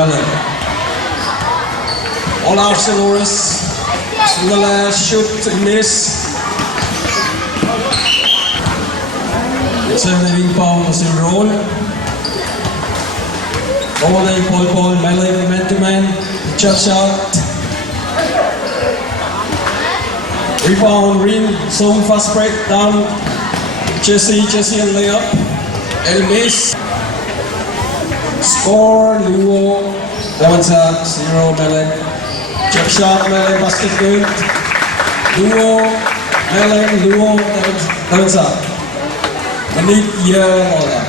Malem. All Arsenalers, Malem shoot and miss. Returning rebound was in roll. Overlay ball, Malem man-to-man, jump shot. Rebound, ring, zone, fast break, down. Jesse and layup. El miss. Score, Luo. Tansak, 0, Malem. Jump shot, Malem, basket good. Luo, Malem, Luo, Tansak. Malik, yeah, all that.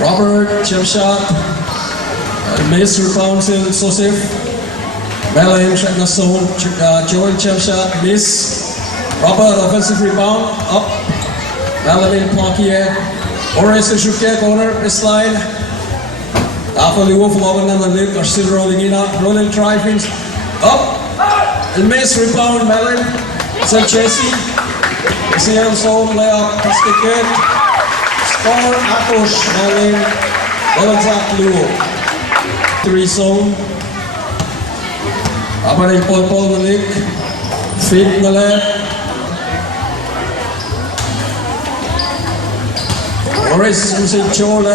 Robert, jump shot. Miss, rebound till Joseph. Malem, check the zone. Joel, jump shot, miss. Robert, offensive rebound, up. Malem, block here. Oris, shoot kick, corner, baseline. After Luo, flower, and the lip are still rolling in up. Rolling driving, up. And miss, rebound, Malem. So Jesse. Jesse, zone, layup, basket good. Score, Akush, Malem. Tansak, Luo. 3 zone. Apa yang Paul balik. Feed Malem. Morris using Joel.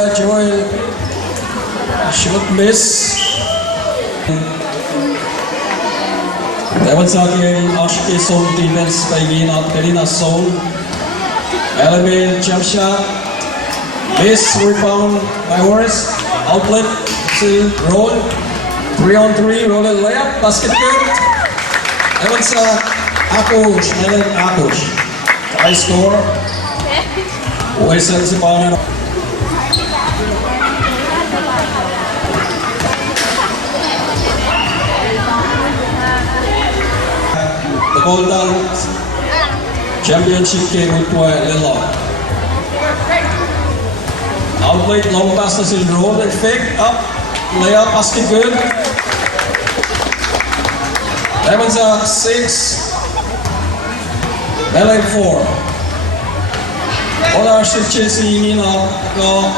Shot miss. Tansak yang Ashke zone defense kaigin at kanina zone. Malem jump shot. Miss, rebound by Morris. Outlet. Roll, 3-on-3, roll and layup, basket good. Tansak, Akush, Malem, Akush. High score. Wesel si Paano. The Golden Championship game with Lilo. Outlet, long passes in roll and fake, up. Layup, basket good. Tansak 6. Malem 4. All our shift Jesse in go.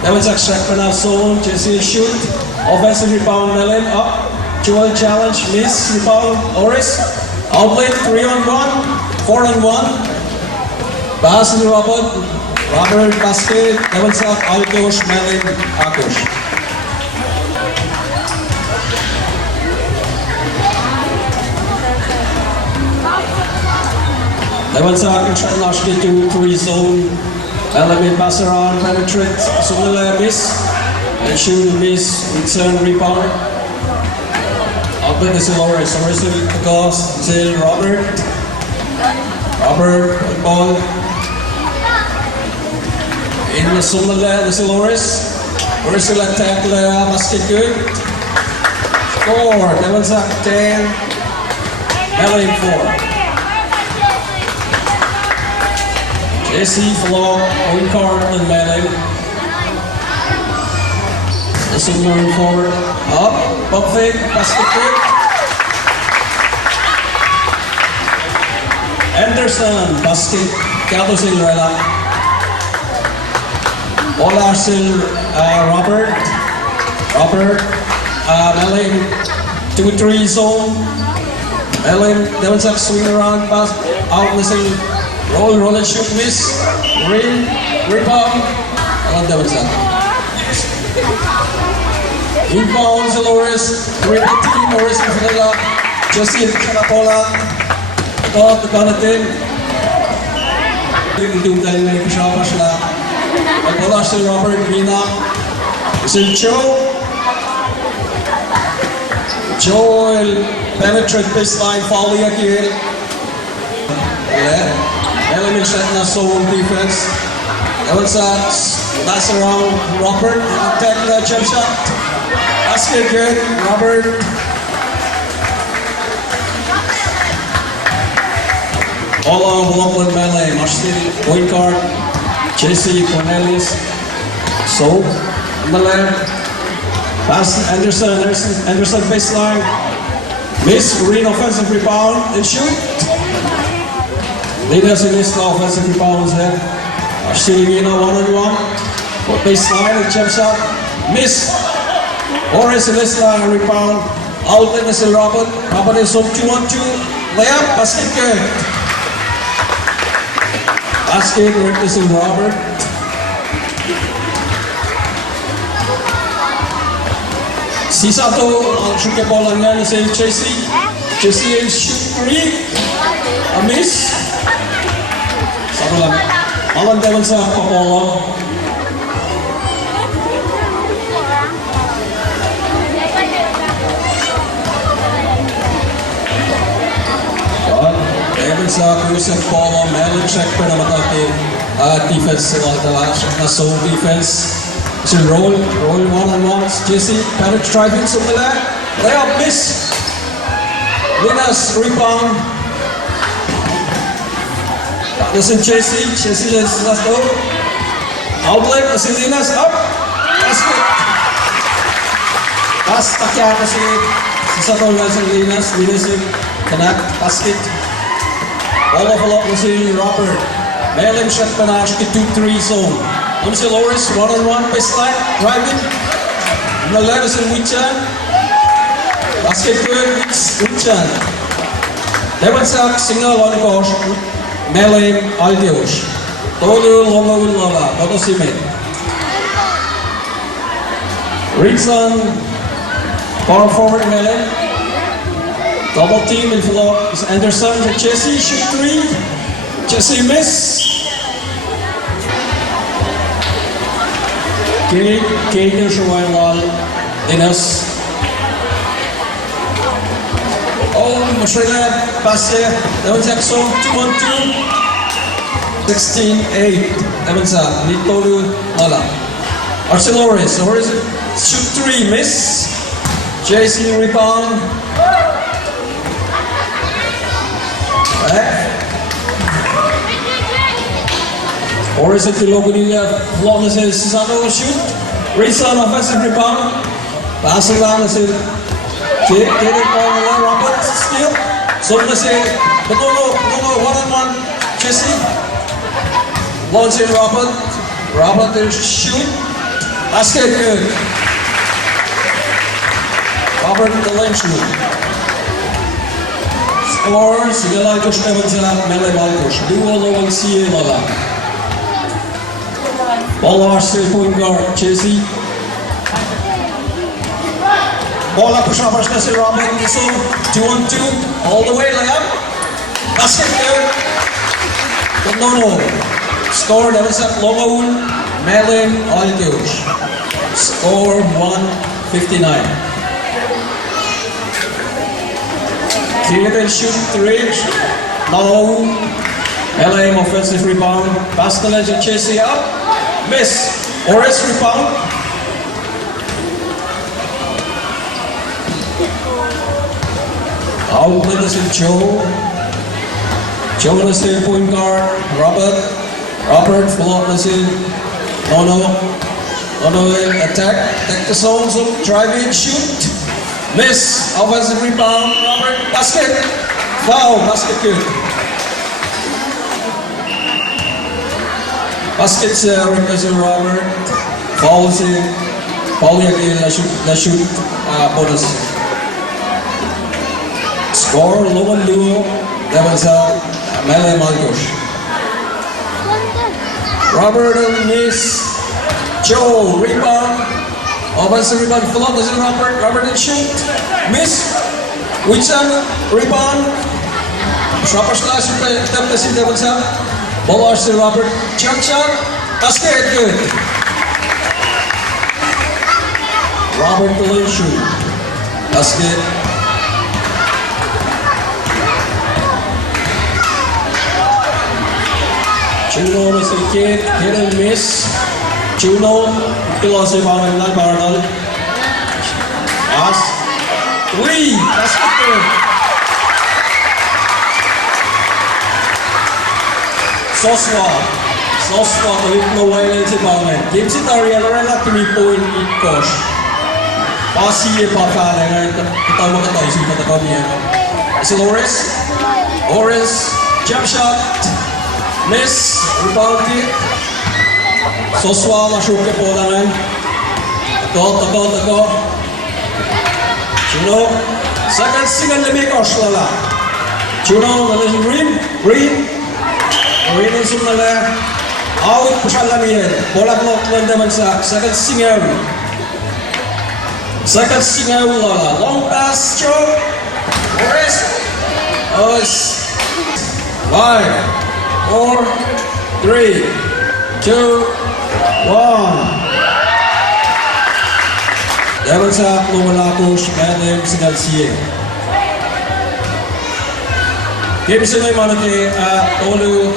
Tansak strike for now zone. Jesse shoot. Offensive rebound, Malem up. Joel challenge, miss, rebound, Oris. Outlet 3-on-1, 4-on-1. Pass to Robert. Robert basket. Tansak, Alkosh, Malem, Akush. Tansak trying to get to 3 zone. Malem pass around, penetrate, Malem miss. And shoot, miss, return, rebound. Up in the Oris goes till Robert. Robert, ball. In the Oris. Oris will attack, basket good. Score, Tansak 10. Malem 4. Jesse, Flaw, Wincard, and Malem. This is moving forward. Up, bump fake, basket kick. Anderson, basket, Gatos in Rela. All are still Robert, Malem, 2-3 zone. Malem, Tansak swing around, pass, out, missing. Roll and shoot, miss, ring, rebound, and Tansak. Rebound, Loris, repeating Loris in Finala, Jesse Kanapola, ito natin. Yung dahil may pasyawa sila. Nagpala si Robert Mina, si Joel, penetrate baseline, foul Yakir. Malem shot na zone defense. Tansak, pass around Robert, attack the jump shot. Basket good, Robert. All on block with Malem, Ashton, Wincard, Jesse, Cornelius. So, Malem, pass Anderson baseline. Miss, green offensive rebound and shoot. Leaders in this offensive rebounds here. Shilingina 1-on-1. What baseline, a jump shot. Miss. Boris in this line, rebound. Outlet is Robert. Robert is up 2-on-2. Layup, basket good. Basket, is Robert. Sisato, shoot the ball and then say Jesse. Jesse is shoot 3. A miss. Satu lang. Malem naman sa Apollo. David sa Joseph Apollo. Malem check pa naman natin. Defense sila dala. Na zone defense. So roll 1-on-1. Jesse, driving sa mula. Layup, miss. Linas, rebound. Listen, Jesse is last go. Outlet, listen, Linas, up. Basket. Basta kaya kasi sa tol listen, Linas connect, basket. All of a lot, listen, Robert. Malem shot panache, 2-3 zone. Si Loris, 1-on-1, baseline, driving. Malem is in Wichan. Basket good, Wichan. Tansak, signal on course. Malem, Aldios. Todo longo lava, todo simen. Rinson, power forward Malem. Double team in floor is Anderson to Jesse, shoot 3. Jesse miss. Kate is Royal Linas. Oh, Mashrila, Passer, Tansak, so 2-on-2. 16-8. Tansak, Nitolu, Malem. Loris shoot 3, miss. JC rebound. Or is it the Logonia flawless Susano shoot? Rinson offensive rebound. Passing down is it. Get it on Robert still. So let's say, but no, 1-on-1. Jesse. Launch in Robert. Robert is shoot. Basket good. Robert the lane shoot. Score, Sigala Kush Tansak, Malem Aldios. Duo Logan CA Lala. Ball rush to point guard, Jesse. Ball up push rush to Robert. So 2-on-2, all the way layup. Basket good. But no. Score Tansak Logan, Malem Aldios. Score 159. Kieran shoot 3. No. Malem offensive rebound. Basket Jesse up. Miss. Boris rebound. Outlet is in Joe. Joe is the point guard. Robert flawless in. No. Attack the zone. So drive in, shoot. Miss. Offensive rebound. Robert. Basket. Foul. Basket good. Basket represent Robert. Fouls in. Foul again. Let's shoot. Bonus. Score. Logan duo. Tansak. Malem Aldios. Robert miss. Joe rebound. Offensive rebound. Flop is in Robert. Robert and shoot. Miss. Wichan rebound. Shopper slash. Tansak. Ball rush to Robert. Jump shot. Basket good. Robert the lane shoot. Basket. Juno is the kid. Hit and miss. Juno. Pilosy Malem Barnal. Pass. 3. Basket good. Soswa ulit nawala si Malem. Game si Tariel rela kimipoin coach. Pasiye pa kala ngayon ito makataw si Patagonia. Si Loris jump shot. Miss, rebound kick. Soswa masuk ke polangan. Tako. Juno, second single lebih kos lala. Juno, lalu green insum lala. Out pushalan ini. Bola block landa mansa. Second single lala. Long pass, choke. Boris. 5, 4, 3, 2, 1. Tansak Malem Malem Sigalsiye. Game sila yung malaki Tolu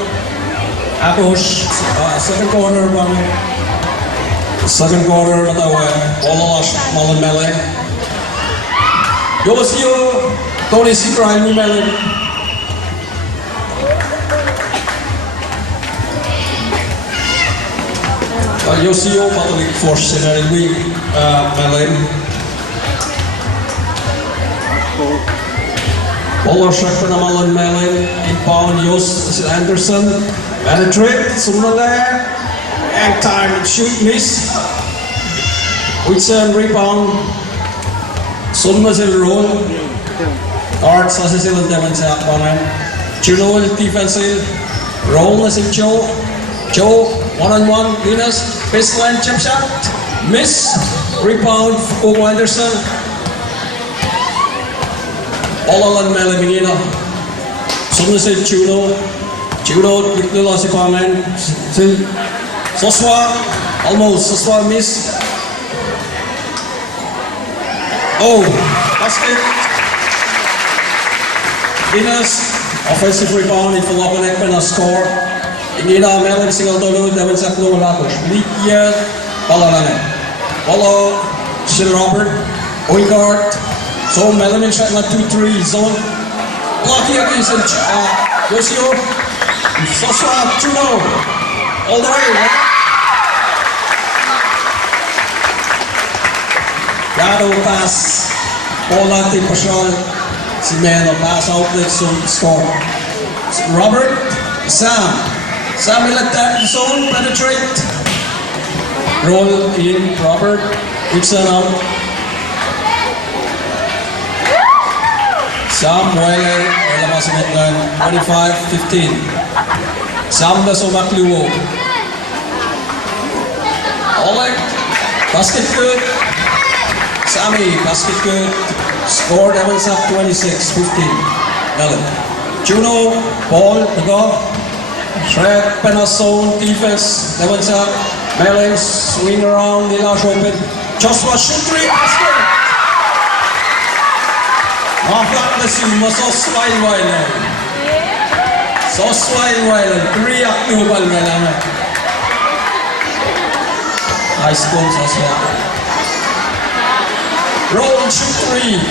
Akos second quarter bang second quarter natawa Olash Malem Malem. Yosio Tony Sikra ni Malem. Yosio patuloy force na rin Malem. Ball shot for Malem Malem. Inbound Yos Anderson. Penetrate. Sumala. And time shoot miss. Whitson rebound. Summa sil roll. Art sa silang deman sa akbanan. Chulo defensive. Roll na sil Joe. One-on-one, Venus, baseline jump shot, miss, rebound, Hugo Anderson. Olalan Malem Sunod si Chulo, nila si Pamen, si Soswa, Soswa miss. Oh, basket. Venus, offensive rebound, ifulaban ekmen na score. Ingina Malem single tolo Tansak Malem Likia Balalane. Follow Shil Robert Oingard. So Malem shot na 2-3 zone. Blocky against Yosio. Soswa Chuno. All the way. Gado pass. Bola ti Pascal. Si Melo pass outlet score. Robert Sam Military zone, penetrate. Roll in, Robert. Whitson out. Sam Welle, masuk dengan 25-15. Sam Makluwo. Oleg, basket good. Sammy, basket good. Score Tansak 26-15. Malem. Juno, ball to go. Shred, Penasol, defense, Tansak, Malem, swing around, nila open. Joshua shoot 3, basket! Maflak na si Masosway Wailan. Sosway Wailan, 3 October na lang. High school Sosway. Roll, shoot 3.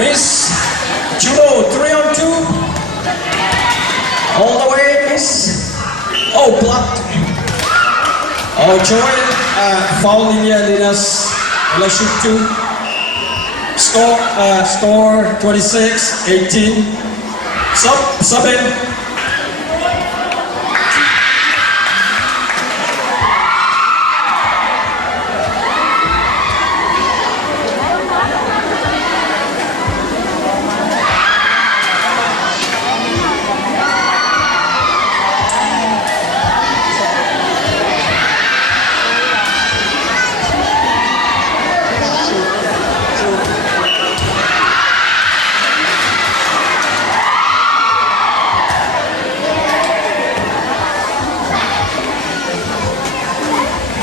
Miss, Judo, 3-on-2. All the way, miss. Oh, blocked. Oh, Joel, foul niya Linas. Wala shoot 2. Score 26-18. Sub-7.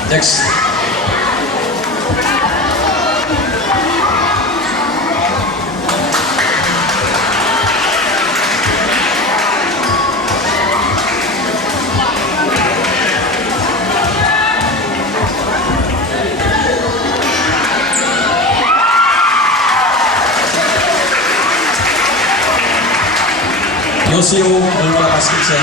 Next. Yosio, wala basket set.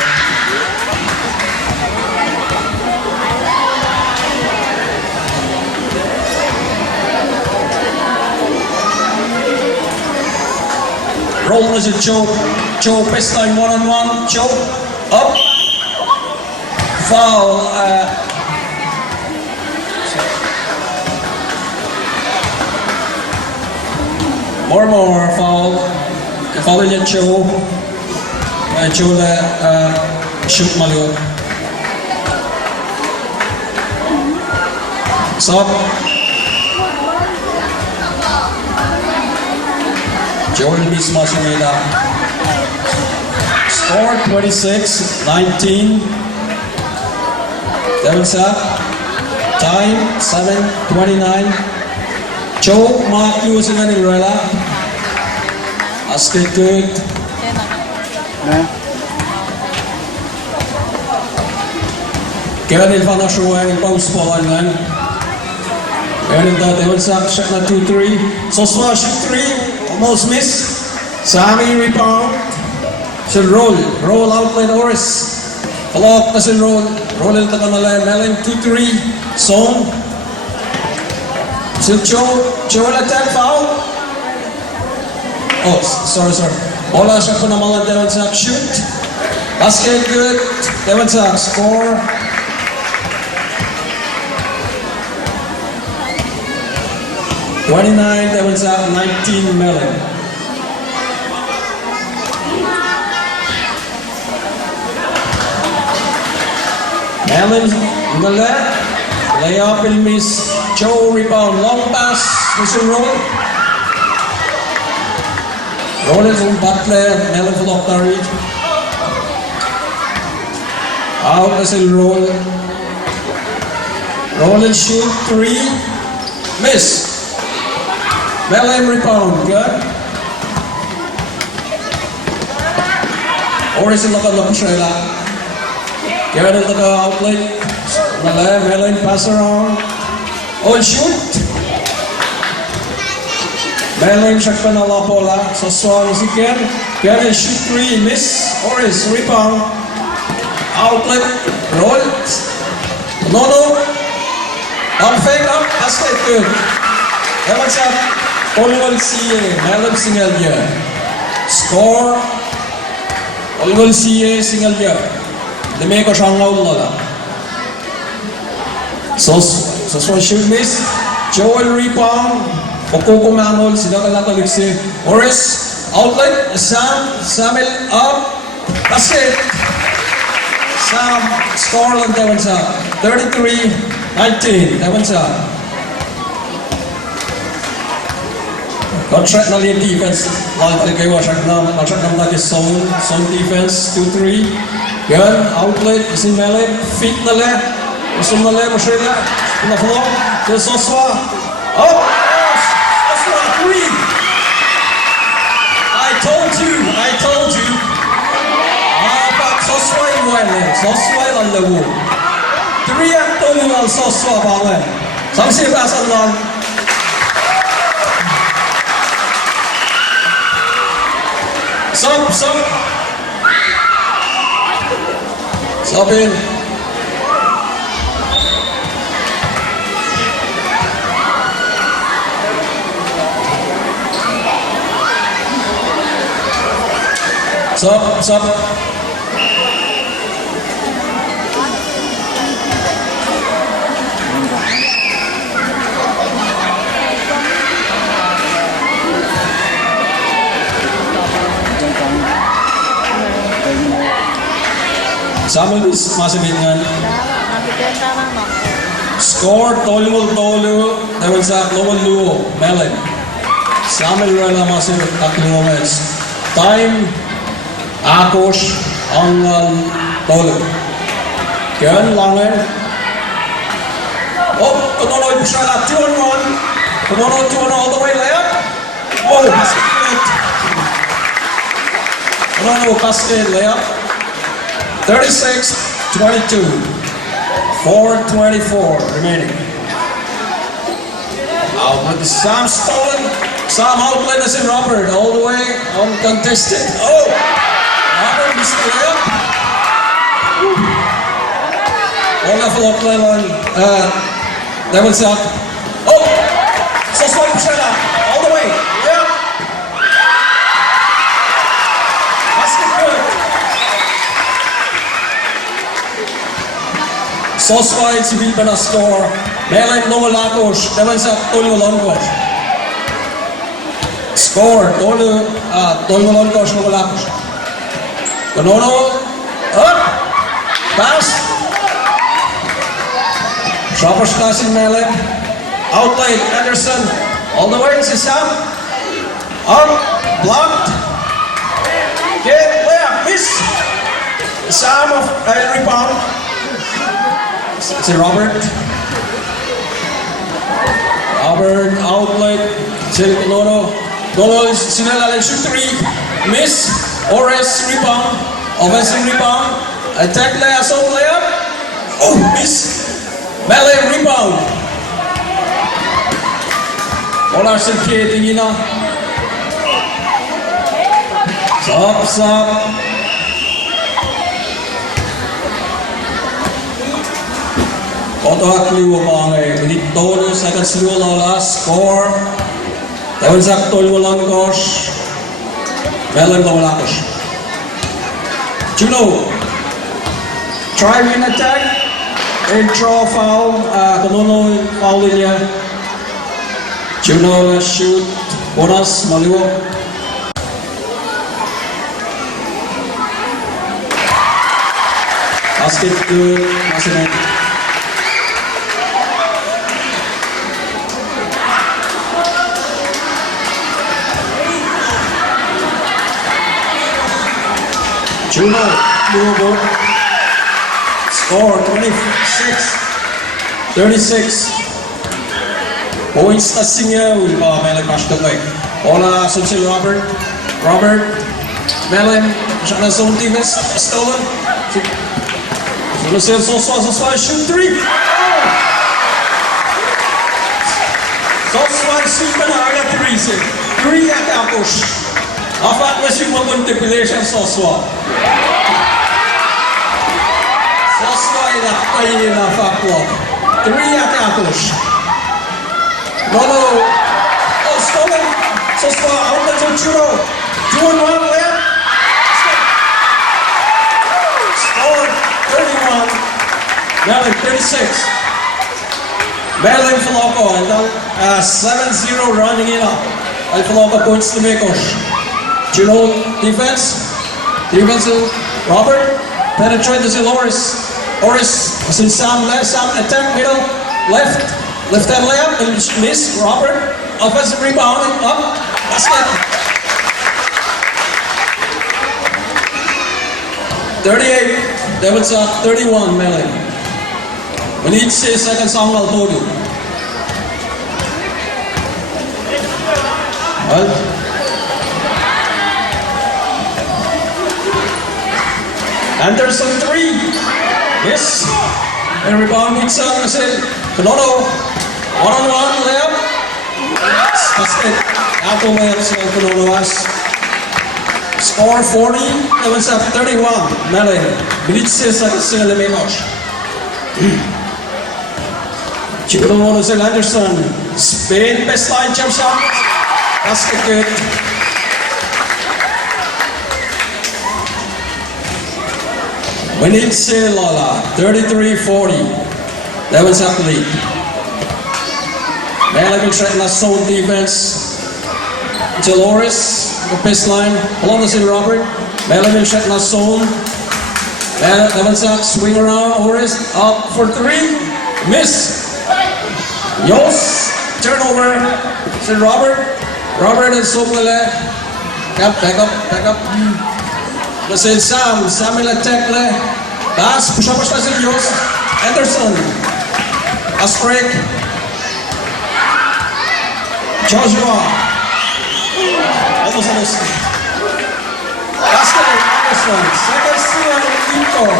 Roll is a Joe baseline one-on-one. Joe, up. Foul. More foul. Foul niya Joe. Joe na shoot malo. Stop. Joel mismo si Mila. Score 26-19. Tansak. Time 7:29. Joe Matthews in Manila. Basket good. Kaya nila na show ang post po lang. Kaya nila Tansak shot na 2-3. So shoot 3. Almost miss. Sammy rebound. So roll outlet Oris. Follow up na si roll it na Malem 2-3. Zone. So Joe na 10 foul. Oh, sorry. Bola siya po na mga Tansak shoot. Basket good. Tansak score. Tansak 19 Malem. Malem on the left. Layup will miss. Joe rebound. Long pass. Mission roll. Roll is on Butler. Malem for Doctor. Out as a roll. Roll and shoot. 3. Miss. Malem rebound, good. Oris in the Kosrae. Get it to the outlet. Malem pass around. Oh, shoot. Malem shot pa na bola. So strong as he can. Get it, shoot 3, miss. Oris rebound. Outlet, roll. No. Don't fake up. Basket good. Tansak. Olgol CA, Malem single year. Score. Olgol CA single year. Demi ko siyang naulala. So shoot miss. Joel rebound. Pagkuko manol, sila ka nataliksi. Oris, outlet. Samuel up. Basket. Sam, score lang Tansak. 33-19. Tansak. Contract na liyan defense. Lahat kayo masyag na natin zone defense. 2-3. Yan, outlet. Kasi Malem. Feet na le. Gusto na le. Masyag na. Pinaflow. Kaya Soswa. Oh! Soswa. 3. I told you. But Soswa yung wala. Soswa yung lawo. 3 ang tulong ang Soswa pangalan. Samsi basan lang. Stop in. Stop. Samuel masih dengan score tolu Tansak lawan Luo Malem. Samuel rela masih tackling moments. Time Akos ang tolu. Kyan langan. Oh, Konono Pushala 2-on-1. Konono 2-on all the way layup. Oh, basket. Konono basket layup. 36-22, 4:24 remaining. Outlet is Sam stolen. Sam outlet is in Robert all the way uncontested. Oh, Robert missed the layup. Wonderful outlet on Tansak. Oh, so swipe Pushala all the way. Yeah. Basket good. Soswai civil pena score. Malem Nomalakos, Tansak Tolmolankos. Score, Tolmolankos Nomalakos. Konono, up, pass. Shoppers class in Malem. Outlet, Anderson, all the way, Sisam. Up, blocked. Okay, left, miss. Sam of rebound. It's a Robert. Robert, outlet. Nono. Nono is Sinela, shoot three. Miss. Ores, rebound. Offensive rebound. Attack layup, so layup. Oh, miss. Malem rebound. Bola sirke tingina. Stop. Kotak liwa bangay. Minute 2 seconds liwa last score. Tansak Tolmolankos. Malem Nomalakos. Juno. Try win attack. And draw foul. Konono foul niya. Juno shoot. Bonus maliwo. Basket good. Masih Juno, Louisville, score 36. Points tasingnya, Malem pass the way. Bola Subsil Robert, Malem, sana zone defense, stolen. Subsil Soswai, shoot three. Soswai shoot na three. Three at Apos. Afat masih manipulation Soswai. Soswai na kayo na faklo. 3 at Apos. Nono. Oh, stolen. Soswai outlet to Churo. 2-1 left. Score 31. Malem 36. Malem Faloco. 7-0 running it up. Al Faloco points to Mekos. Juno defense, Robert, penetrate to Oris, was in Sam left, Sam attack middle, left hand layup, and miss, Robert, offensive rebound, up, basket. 38, Tansak 31, Malem. We need 6 seconds on Altodu. Anderson 3. Yes. And rebound hits up. I said, Konono. 1-on-1 layup. Basket. Apple layup sa Konono has. Score 40. Tansak 31. Malem. Minute 6 seconds sa Mekos. Konono sa Anderson. Spain baseline jump shot. Basket good. We need Lola, 33-40. Tansak lead. Malem will threaten us zone defense. Until Oris, the baseline. Along the city, Robert. Malem will threaten us zone. Tansak swing around. Oris up for 3. Miss. Yos. Turnover. City, Robert. Robert and Soplele. Back up. Masih Sam will attack le. Pass, push up Yos. Anderson. Pass break. Joshua. Almost. Basket, Anderson. Second steal, Kosrae.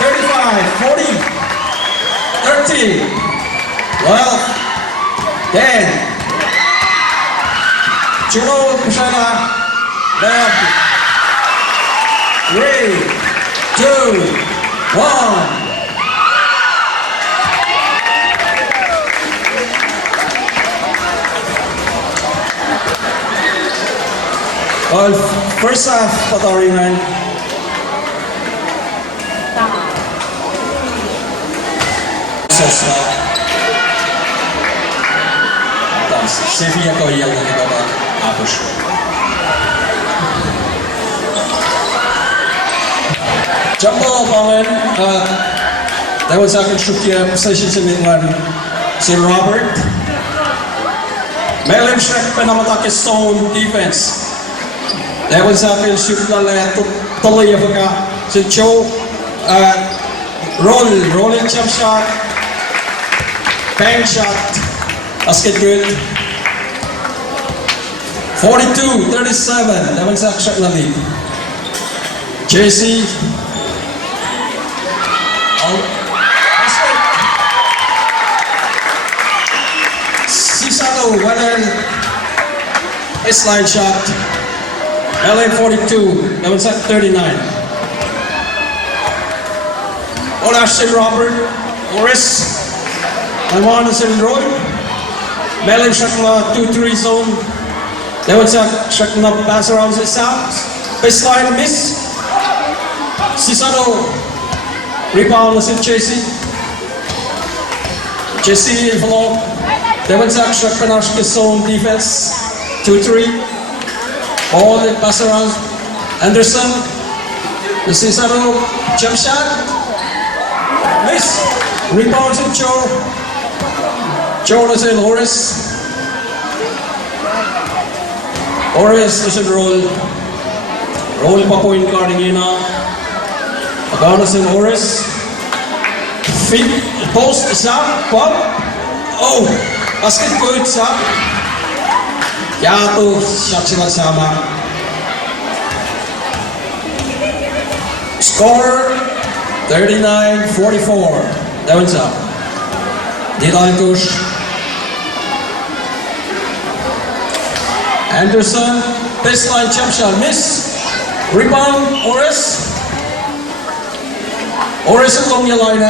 35, 40, 30, 12, 10. Juno, Kushana. Down. 3, 2, 1. Well, first half, Patari man. Sosla. Sevilla ko yell na kita tapos. Jump ball Malem. That was akin shoot niya position sa Midland. Si Robert. Malem siya pinamatak yung zone defense. That was akin shoot na lahat tuloy yung ka. Si Joe. Rolling jump shot. Bang shot. Basket good. 42-37. That was action na lead. JC. Sisano, well, baseline shot. Malem 42, that was at 39. Ashton Robert, Morris, Alman is in road. Malem shot na 2-3 zone. That was at shot na pass around the south. Baseline miss. Sisano. Rebound is in JC. JC envelope. Tansak shot penalty zone defense. 2-3. Ball and pass around. Anderson. This is a jump shot. Miss. Rebound in Joe. Joe is in Horace. Horace is in roll. Roll pa point guarding in now. Aganas in Horace. Feet, post, shot, pop. Oh, basket good, shot. Yato, shot sila sama. Score 39-44. That one's up. Nilay Tush. Anderson, baseline jump shot, miss. Rebound, Horace. Horace along your line,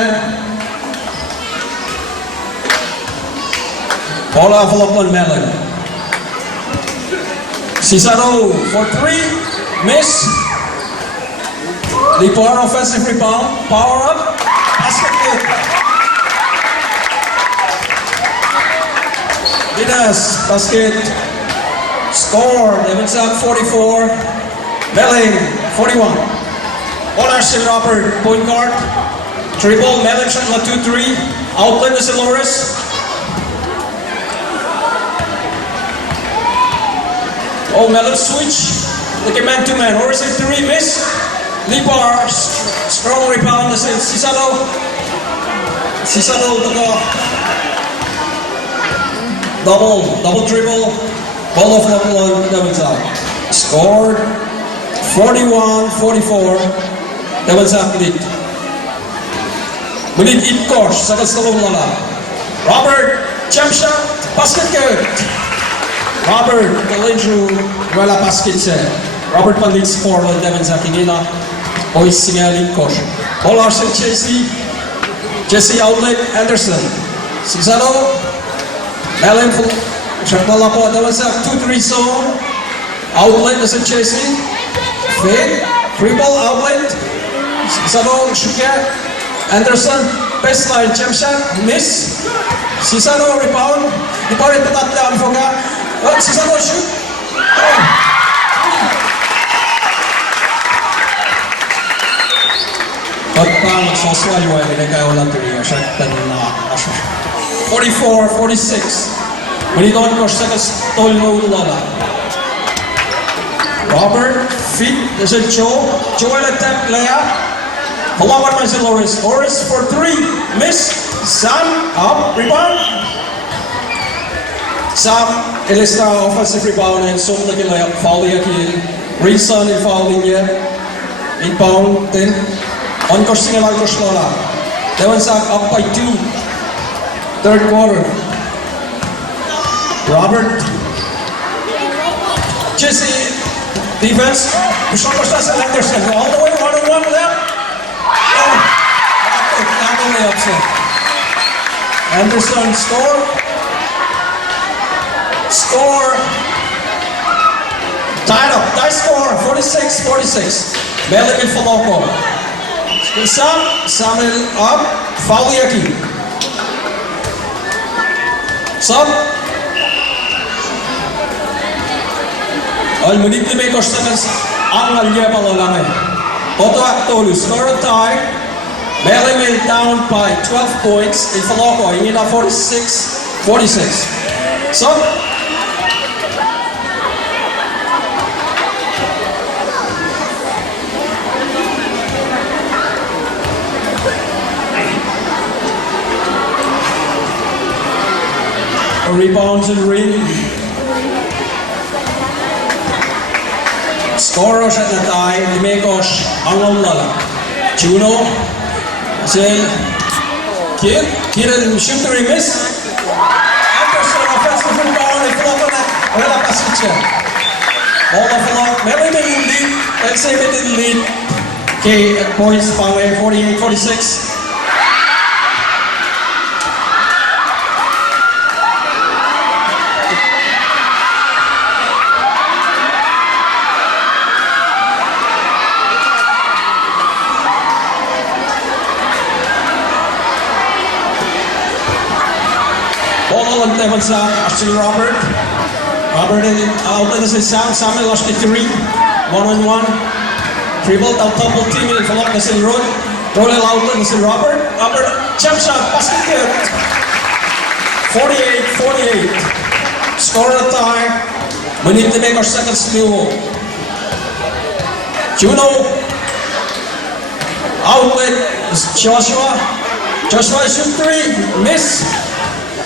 Ball off on Malem. Cesaro for 3, miss. Lipar offensive rebound, power up, basket hit. Dinas, basket. Score, Evans up 44, Malem 41. Ashton Robert, point guard. Dribble, Malem shot na 2-3. Outlet is Loris. Oh, Malem switch. Look at man to man. Horace in 3, miss. Lipar, strong rebound is in Sisano. Sisano to go. Double dribble. Ball off level, that was out. Scored 41-44. That was athlete. We need eat course. Sa kastalong lala. Robert, jump shot, basket good. Robert, Kalenju, wala basket siya. Robert Pandit score on Devon sa Kingina. Boys singaling course. Ball Arsen JC. JC outlet, Anderson. Sisano. Malem full. Shot na po. Devon sa 2-3 zone. Outlet na sa JC. Fade. Free ball outlet. Sisano, Shukia, Anderson, baseline, jump shot, miss. Sisano, rebound. Di pa rin patatlaan po ka. Sisano, shoot. Oh. Pagpang soswa yung ay kayo lang tuloy. Shot na 44-46. Manitoon ko sa kastol na ulala. Robert, feet, there's a Joel attempt layup. Hawakan man si Loris. Horace for 3, miss. Sam, up, rebound. Sam, ilista offensive rebound and so naging layup. Foul niya kay Reason in fouling niya. Inbound, then on course nga lang course lola. Tansak up by 2. Third quarter. Robert. Jesse. Defense, push-up sa Anderson, all the way one-on-one with them. Oh, not only upset. Anderson score. Tied up, tie score, 46-46. Malem in Faloko. Samuel up, foul yaki. Stop. Al-Munib may customers ang alya palalangay. Auto Actolu, score of tie. Malem is down by 12 points. Ifaloko, you need a 46. So, rebounds and ring. Scorers at the tie, Dimekos, Anglala. Juno, Zel, Kiran, shooter miss. Anderson, offensive rebound, they block on that. Wala pasitcha. Ball of luck, Malem in lead, let's say they didn't lead. Okay, at points, Pangway, 48-46. Ball on Tansak, actually Robert out in the sound, Samuel lost 3, 1-on-1. Dribble, out double team in Falak na si Road. Roll out na si Robert. Jump shot, basket hit. 48-48. Score at time. We need to make our second steal. Juno. Outlet is Joshua. Joshua shoot 3, miss.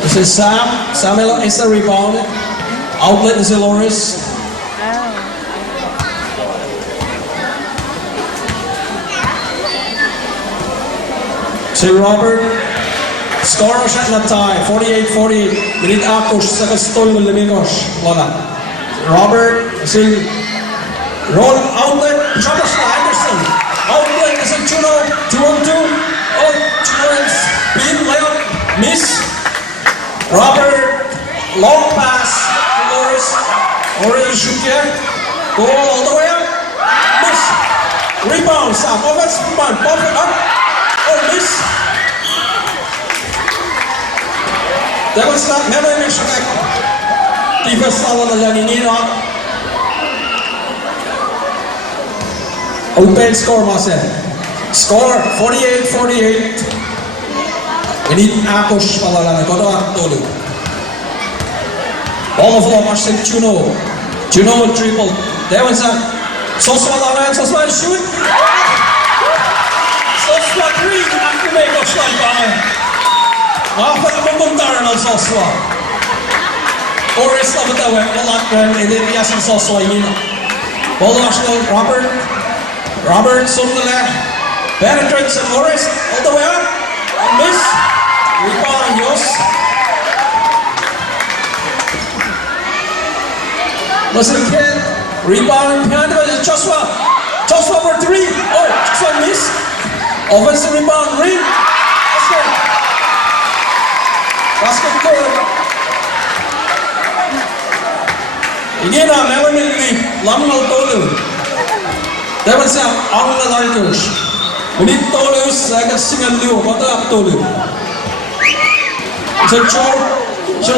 This is Sam. Samuel is the rebound. Outlet is Loris. To Robert. Scorer shot na tie. 48-48. We need Akos. Second stall with Lemikos. Wala. Robert is in roll outlet. Chopper for Anderson. Outlet is in Juno. 2-on-2. Oh, Juno is beam layup. Miss. Robert, long pass to Loris. Loris shoot here. Goal all the way up. Miss. Rebound, Sam. Offensive rebound. Pump it up. Oh, miss. That was not never make sure that defense level na lang inino. Open score, Marcel. Score 48-48. We need Akos palalangay. Koto Aktolu. Ball of law, Marcel Juno. Juno will triple. Tansak. Soswa lawan, Soswa shoot. Soswa 3. Ako may Kosrae pa. Mapuntaran ang Soswa. Oris na batawa. Malakran. And then yes ang Soswa yun. Ball of Arsenal. Robert, so to the left. Penetrates and Oris. All the way up. And miss. Rebound, Yos. Listen, kid. Rebound, behind it, Joshua. Joshua for 3. Oh, Joshua miss. Offensive rebound, ring. Basket good. Again, Malem in the Lamal Tolu. That was on the Larkos. We need Tolus, second single new. What up, Tolu? So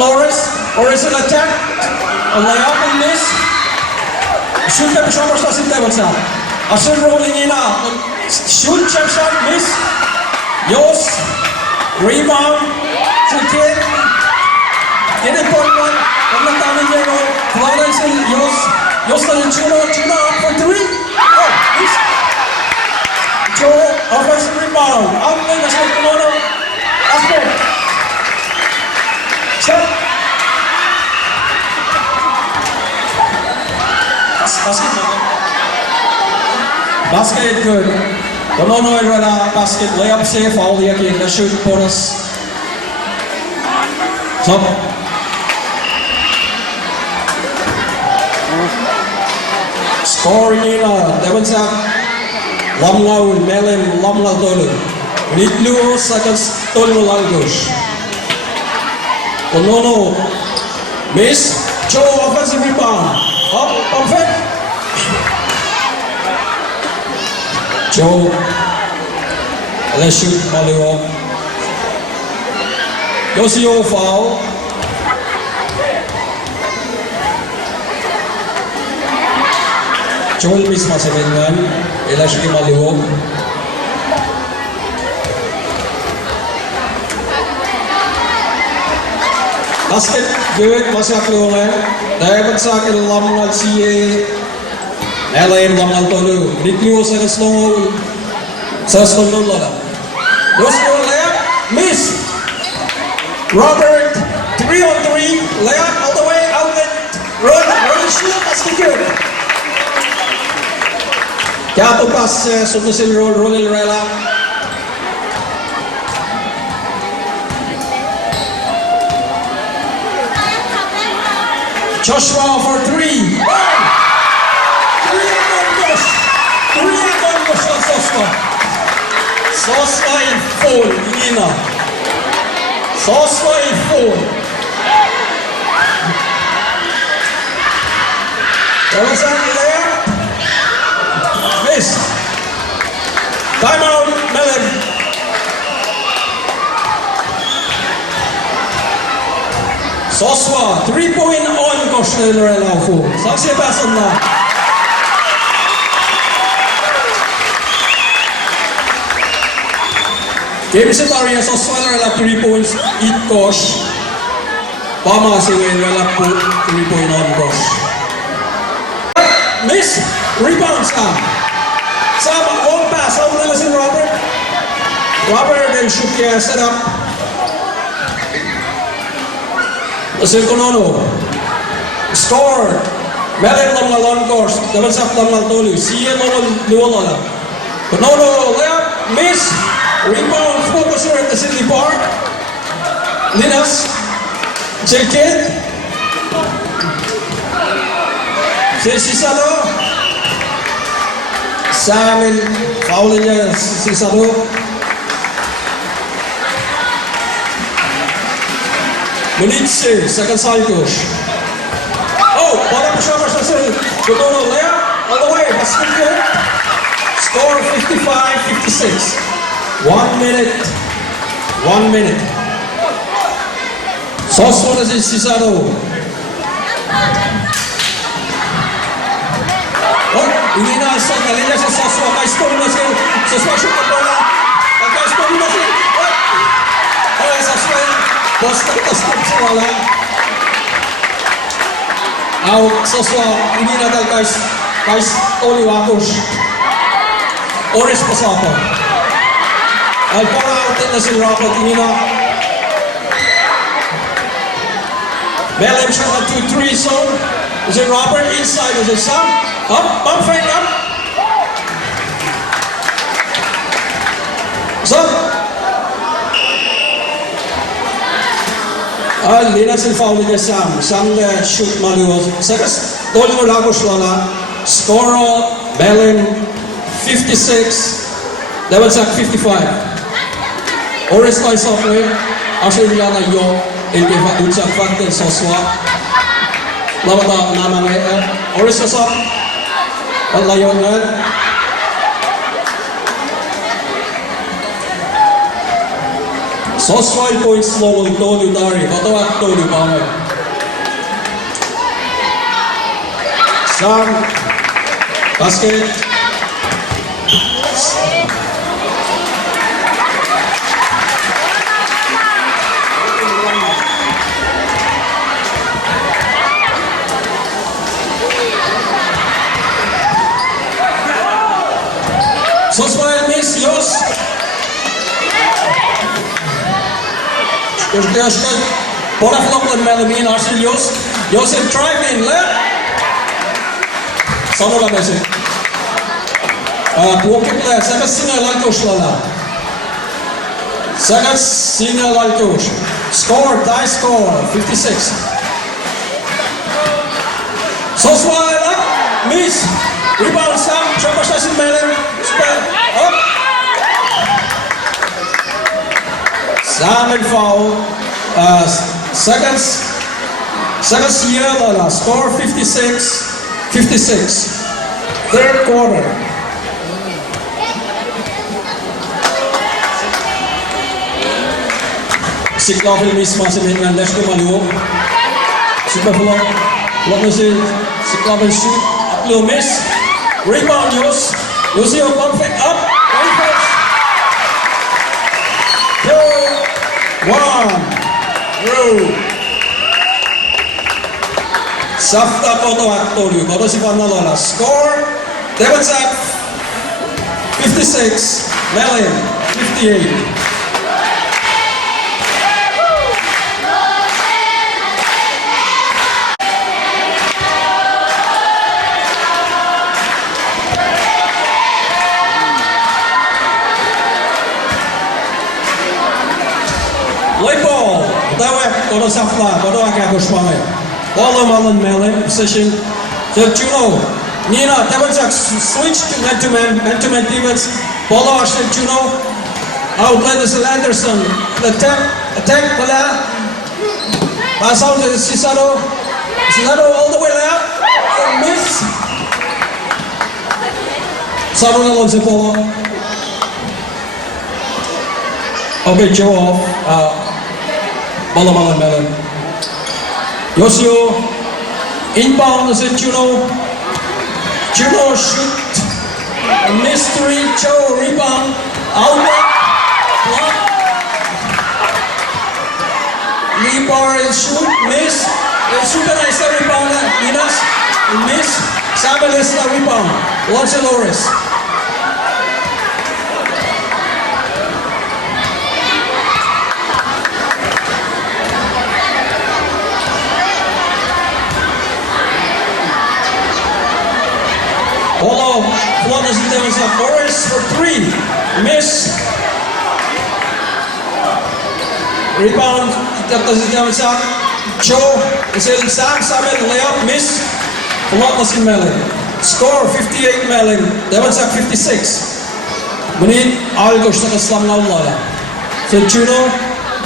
Loris, or is it attack? A layup and miss. Shoot the shot starts in Tansak. Asher rolling in out. Shoot, jump shot, miss. Yos, rebound, to kid. Get it point one. From the time in there, Florence and Yos and Juno up for 3. Oh, miss. Joe, offensive rebound. Outlet is like Komodo. That's good. Set. Basket good. Komodo rana basket layup safe. All the again the shoot for us. Top. Scoring in Tansak. Lamlaw Malem Lamlaw Tolu. Nitlu seconds Tolu Langos. Konono miss. Joe offensive rebound. Up, perfect. Joe. Let's shoot Malem. Yosio foul. Joel mismo sa Mingan, ila siya kimaliwog. Basket, good, masya kluwen. Dapat sa akin lamang siya. Malem lamang tolu. Dikliw sa slow. Sa slow lola. Dos ko layup, miss. Robert, 3-on-3, layup all the way, outlet, run and shoot, basket good. Kaya ito pas, sunusin roll rela. Joshua for 3. 3 and gosh. 3 and gosh on Soswa. Soswa in full, Nina. Soswa in full. That was that there. Miss. Timeout, Malem. Soswa, 3-point on Kosrae Relafo. Saksi pasan na. Game Sitaria Soswa Relafo 3 points, eat Kosh. Pama si Relafo 3-point on Kosh. Miss, rebound Sam. Sam, on pass, out nila si Robert. Robert then shoot kaya set up. Asir Konono. Score. Malem lang long course. Tansak lang tolu. Siya lang luwala. Konono layup. Miss. Rebound. Focuser at the City Park. Linas. J-Kid. Sisado. Samuel. Foul niya. Sisado. Minitsi, second cycles. Oh, bottom shot sa Konono layup, all the way, basket good. Score 55-56. 1 minute. Soswa na si Cesaro. Oh, hindi na sa kalinya sa Soswa. Kay-score na si Soswa shoot na bola. Kay-score na si... Oh, Soswa. Boston stop sa wala. Out, Soswa, hindi na dahil kais Tony Wakush. Oris pa sa ako. Alpora out na si Robert, hindi na. Malem siya na 2-3 zone. Is it Robert inside? Is it Sam? Up, bump fake up. Sam. Linas el foul niya Sam. Sam shoot maluwas. Sekas, Tony Wakush lala. Score Malem 56. Tansak 55. Oris tayo sa play. Asya nila na yung ilgifa utsak faktor Soswa. Lama naman Oris sa sok. Ang layon nga. Soswa points slow ng Tony Dari. Patawag Tony Palmer. Sam. Basket. Soswa miss, Yos. Özdeşkan Boraflok'la Malem Arsil Yos. Yosef drive in left. Sanola Messi. Puokitla, sakas singa Lalkoşlala. Sakas singa Lalkoş. Score, tie score, 56. Soswa miss. Rebound Sam, Çapaştaşın Malem. Up. Sam and foul. Seconds here, score 56. Third quarter. Siklafil misma si Mendes ko maluo. Siklafil na si Siklafil shoot. Uplow miss. Rebound, Yus. Yusio perfect up. Defense. 2, 1. Through. Safta koto aktoryu. Koto si Panalola. Score. Tansak 56. Malem 58. Play ball. Dawek koto Safla. Koto agak Kosrae. Ball on Malem. Position. Juno. Nina, Tansak switch to man-to-man defense. Ball on Juno. Outlet is Anderson. Attack. Pala. Pass out to Cesaro. Cesaro all the way left. Miss. Saro na lang si Polo. Okay, show off. Malem Malem. Yosio. Inbound is Juno. Juno shoot. A mystery. Joe rebound. Outlet. Block. Bar and shoot. Miss. Super nice rebound. Minas. Miss. Sabelis rebound. Launch Loris. Polo, Flawless and Tansak. Morris for 3. Miss. Rebound. Tapos si Tansak. Joe. Is in Sam. Samet. Layup. Miss. Flawless in Malem. Score 58 Malem. Tansak 56. Bunun algoş na kaslam na ulara. So Juno.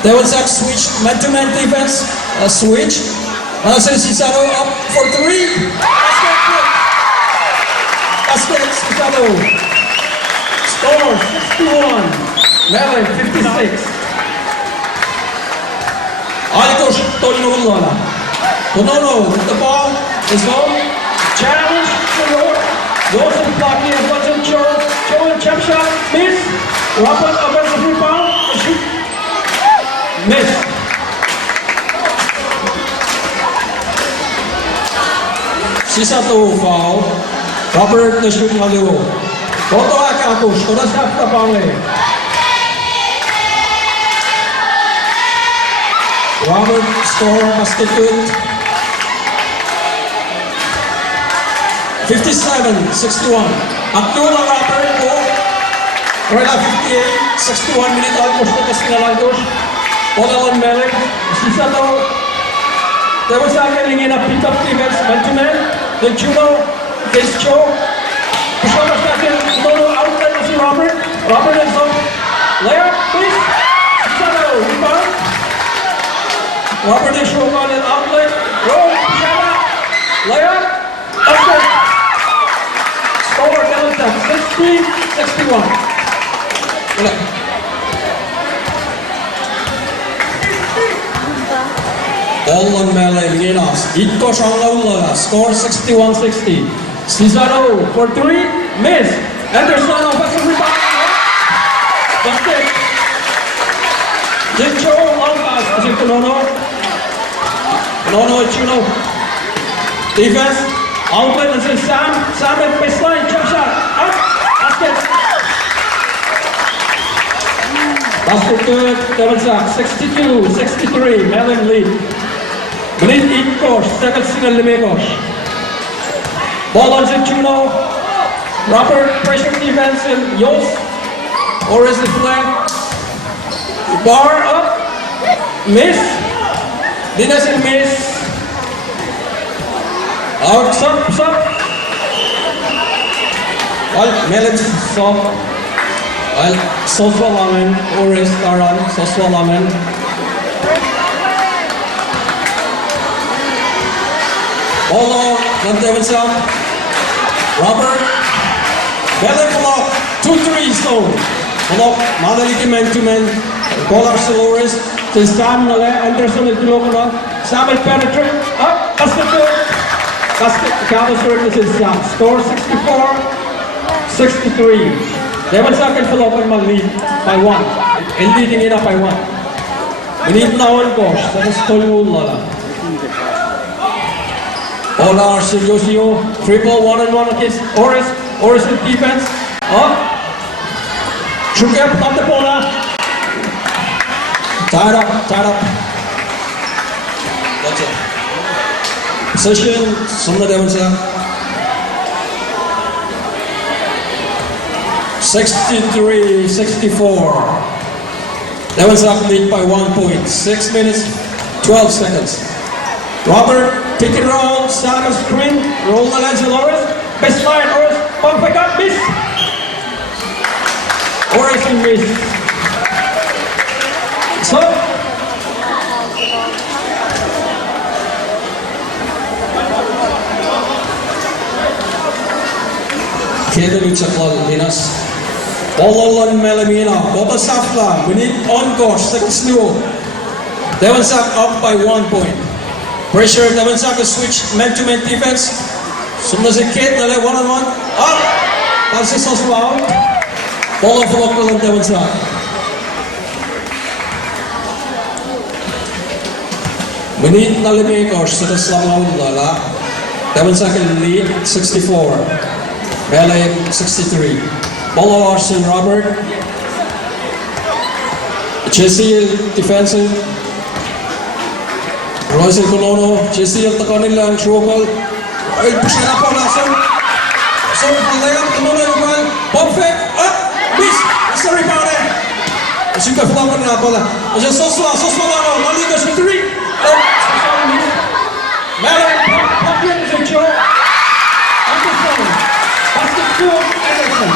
Tansak switch. Man-to-man defense. Switch. Cesaro up for 3. Basket, Cesaro. Score 61. Malem 56. Algosh Tolino Ullala. Tonono, the ball is home. Challenge for Joseph blocking and button. Joe and jump shot. Miss. Robert offensive rebound. Shoot. Miss. Cesaro foul. Robert the shoot Malu. Koto Akakush. Koto Safta Pangle. Robert score basket good. 57-61. Abdullah Robert po. Rela 58, 61 minute almost na kasi nalagos. Malem Malem. Cesaro. Tansak getting in a pick-up defense. Man-to-man. Then Juno. This Joe. Push-up second. Total outlet to Robert. Robert is up. Layup, please. Cesaro. Rebound. Robert is showing on an outlet. Roll. Push-up. Layup. Upset. Score Tansak 60-61. Ball on Malem, Ginas. Itko Shanglaula. Score 61-60. Cesaro for 3. Miss. Anderson offensive rebound. Basket. Jincho long pass. Kasi Tonono. Juno. Defense. Outlet is Sam. Sam at baseline. Jump shot. Up. Basket. Basket good. Tansak 62-63. Malem lead. Menit Itko. Second single Limekos. Ball on Juno. Robert pressure defense and Yos. Or is it flag? Bar up. Miss. Dinas and miss. Out. Stop. Well, Malem soft. Well, Soswalamen. Or is Taran. Soswalamen. Ball on Tansak. Robert. Malem block. 2-3 zone. Block. Madaliki man-to-man. Ball Arcelores. To Sam Anderson is below. Sam will penetrate. Up. Basket. Basket. Cowboys this is Score 64. 63. Tansak and Malem lead by 1. And leading it up by 1. We need now on course. That is Tolulala. All our Yosio. Triple 1-on-1 against Oris. Oris in defense. Up. Shukep up the bola. Tied up. That's it. Position. Sumna Tansak. 63-64. Tansak lead by 1 point. 6 minutes, 12 seconds. Robert, pick it round, start a screen, roll the lens of Oris. Best line, Oris, pump back up, miss. Oris and miss. So, Keda Luchakal Linas. All Melamina, Boba Safla, we need on course, second slow. Tansak up by 1 point. Pressure, Tansak switch man-to-man defense. Sumna si Kate, nale 1-on-1. Up! Tansak also out. Ball of local on Tansak. We need Malem course, so that's Lala. Tansak lead 64. Malem 63. Ball Arson Robert. Jesse defensive. Royce Colono. Jesse at the Conilla and Shokal. Push it up on Arson. So layup the moment. Bomb fake. Up. Miss. Sorry about it. She got flop on that ball. Just so slow. Only goes for 3. Malem. Pop in is a joke. Anderson. Basket 2. Anderson.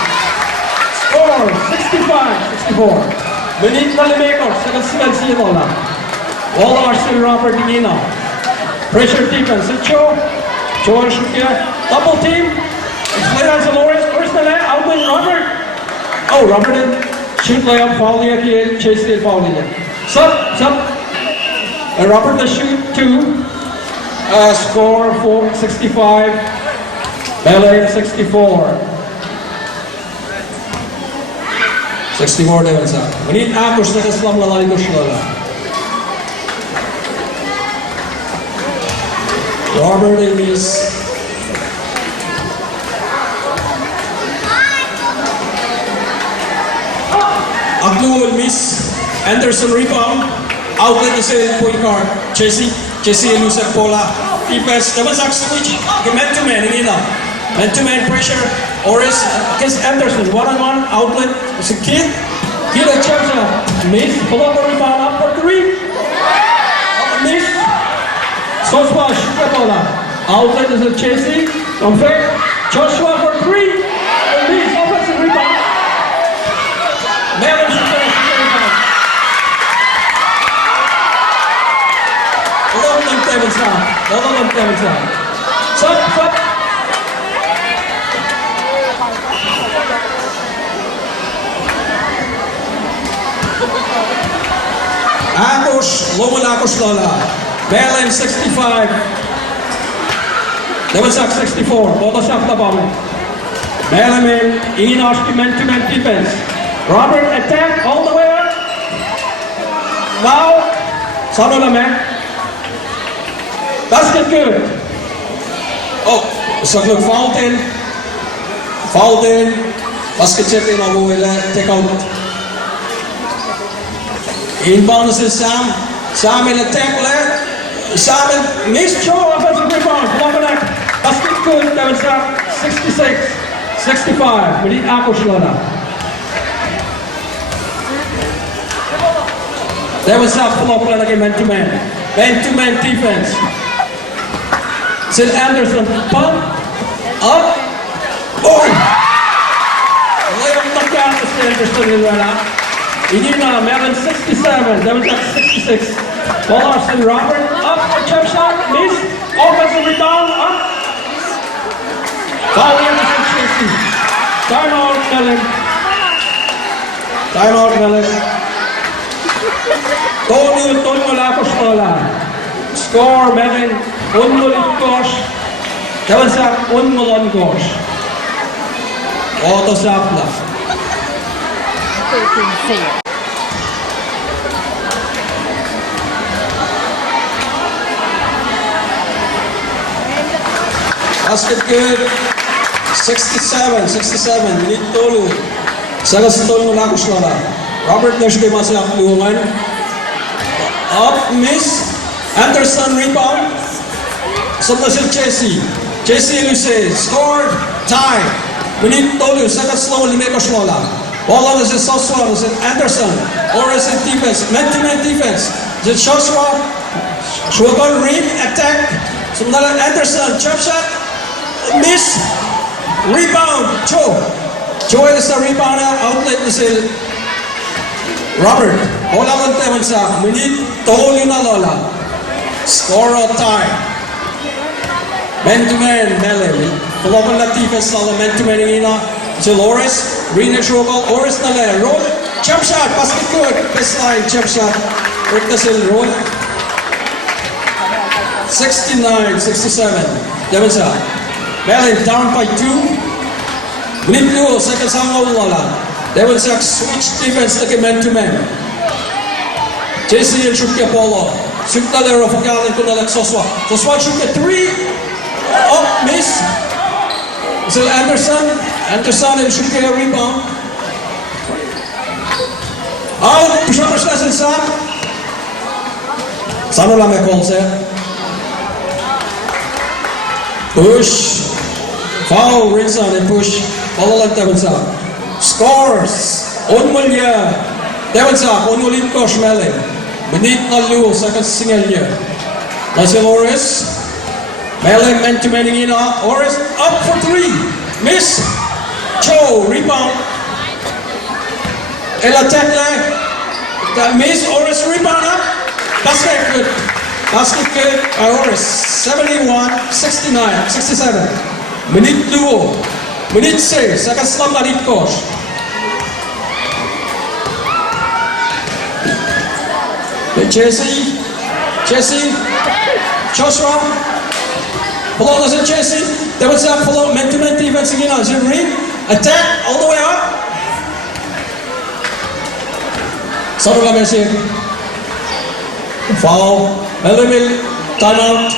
Score 65-64. We need Malem, second Svensi Bola. All are still Robert Digina. Pressure defense. Joe and Shukia. Double team. It's players of Lawrence. Where's the lay? Out with Robert. Oh, Robert didn't shoot layup. Foul here. Chase did foul here. Sub. And Robert the shoot 2. Score 65. Malem 64. 64 Tansak. We need Akos na Islam lalaki ko siya. Robert Ellis. Aglu will miss. Anderson rebound. Outlet na sa point guard. Jesse Elusa Pola. Defense. Tansak switch. Man-to-man. Hindi na. Man-to-man pressure. Oris against Anderson, 1-on-1, outlet, it's a kid. Kid at Chemsa, miss, pull up the rebound, up for 3. Miss. Joshua, shoot the ball up. Outlet is a chasing, don't fair. Joshua for 3. Miss, offensive rebound. Malem shoot the rebound. All of them Tansak. Stop. Akos, Loman Akos Lola. Malem 65. Tansak 64. Bobasak the bomb. Malem in man-to-man defense. Robert attack all the way up. Now, Sanola man. Basket good. Oh, so good. Fouled in. Basket check in over with take out. Inbound is Sam. Sam in attack left. Sam in missed throw offensive rebound. Lomanak. Basket good. Tansak 66-65. We need Akos Lona. Tansak pull up again man-to-man. Man-to-man defense. Sid Anderson pump up. Oh! Layup knocked down to Anderson in right now. Inina, Malem 67, Tansak 66. Ball Arson Robert, up for jump shot, miss. Offensive rebound, up. Foul Anderson 60. Timeout Malem. Tony Malakos Tola. Score Malem, Unmulit Kosh. Tansak Unmulon Kosh. Auto shot na. 13-0. Basket good. 67. Minit tolu. Saka stol mo lang ko Robert na siya masih akluhan. Up, miss. Anderson rebound. Sabta si Jesse Luce. Score. Tie. Minit tolu. Saka slow lime ko shlola. Ball on is Joshua. Is it Anderson? Or is it defense? Man-to-man defense. Is it Joshua? Shua rim attack. Sabta Anderson. Jump shot. Miss. Rebound. Joe is the rebounder. Outlet is it Robert. Wala kang teman sa minit. Tolu na lola. Score or tie. Man-to-man. Malem. Palaban na defense na man-to-man ina. Si Loris. Rina Shogol. Oris na le. Roll. Jump shot. Basket good. Baseline. Jump shot. Rick na si roll. 69-67. Devan sa Malem down by 2. Minute blue, second song Lola. Devan sa switch defense na man-to-man. JC and Shukya Polo. Sukta lero pagkalan ko na lang Soswa. Soswa Shukya 3. Oh, miss. Is it Anderson? Anderson and Shukya rebound. Out. Push na sa Sano lang may call sir? Push. Foul, Rinsan and push. Follow lang Devan sa scores. Onmulya. Devan sa Onmulin ko Malem. Minit na luo sa kasingal niya. Nasi Loris. Malem man-to-man ina. Loris up for 3. Miss. Joe rebound. El attack na. That miss. Loris rebound up. Basket good. Basket good. Loris 71-69. 67. Minit luo. Minit 6. Sa kaslam na Ritkos. Jesse, Joshua, follow us in Jesse. There was that follow man-to-man defense again on Zimri. Attack all the way up. Sarula Messi. Foul. Malem. Timeout.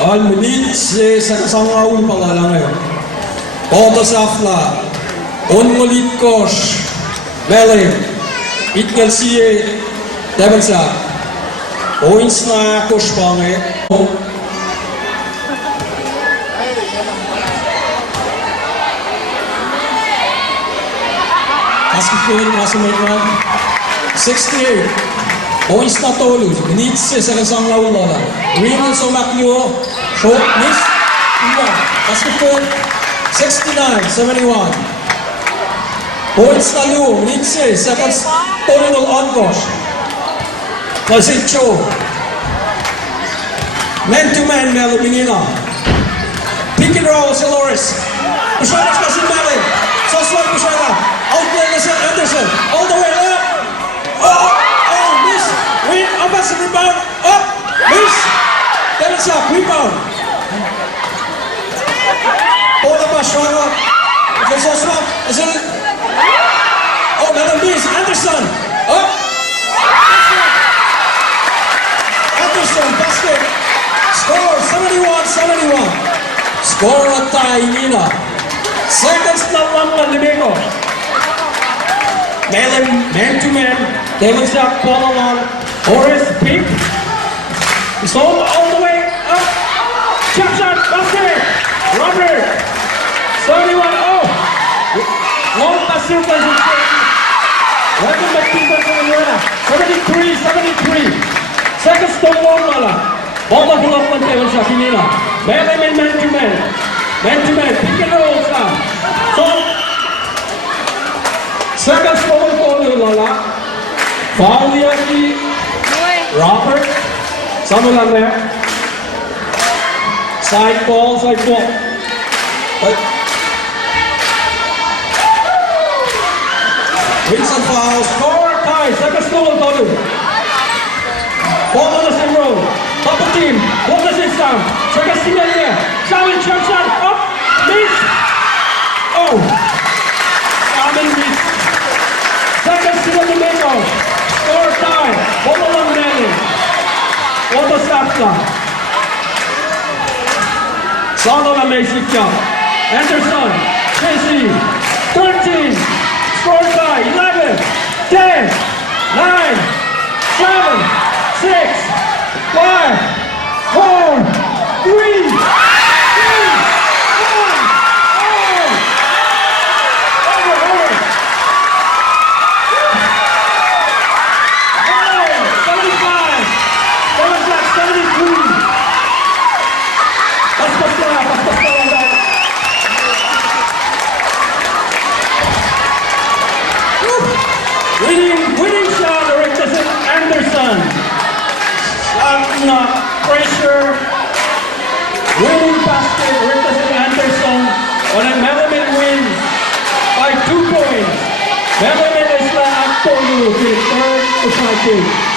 Al minit sa kasangaul pala ngayon. Auto Safla. Onmulit Kosh. Malem. Itgal siye. Devan sa. Points na Kosh pange. Basket good. Nasa may 68. Points na tolu. Minit sa kasangaul pala. Green so Maclio. Short miss. Basket good. 69-71. Points na luo. Minit second total on course. Kasi Joe. Man-to-man Malem. Pick and roll si Loris. Push-up na si Malem. Soswag push-up. Outplay na si Anderson. All the way up. Oh, miss. Win. Offensive rebound. Up. Miss. Devan sa rebound. Bola pa Shara. Soswa. Is it? Oh, Malem miss. Anderson. Up. Anderson basket. Score 71-71. Score at tie nina. Seconds na lang na limiko. Malem man-to-man. Devan sa follow-on. Horace Pink. It's all the way up. Jump shot. Basket. Robert. 71. Oh. Long pass sequence. Welcome back to the 73. Second stone wall mala. Bola pull up on Devan sa kinila. Malem and man-to-man. Man-to-man. Pick and roll sa. So. Second stone wall mala. Foul niya si Robert. Sano lang na? Side ball. Wins and foul. Score tie. Second stone tolu. Ball on the same road. Double team. Ball the system. Second team in there. Challenge, jump shot. Up. Miss. Oh. Amin miss. Second team of the middle. Score tie. Ball on the middle. Auto stop shot. Solo na may shift jump. Anderson. Casey. 13. Score tie. 11. 10. 9. 7. 6, 5, 4, 3, 2, 1. Over. 75. 73. Paspas lang lang. Winning shot, Anderson. Pressure. Winning basket, Richardson Anderson. On a Malem wins by 2 points. Malem is up to you with 3 to 5 games.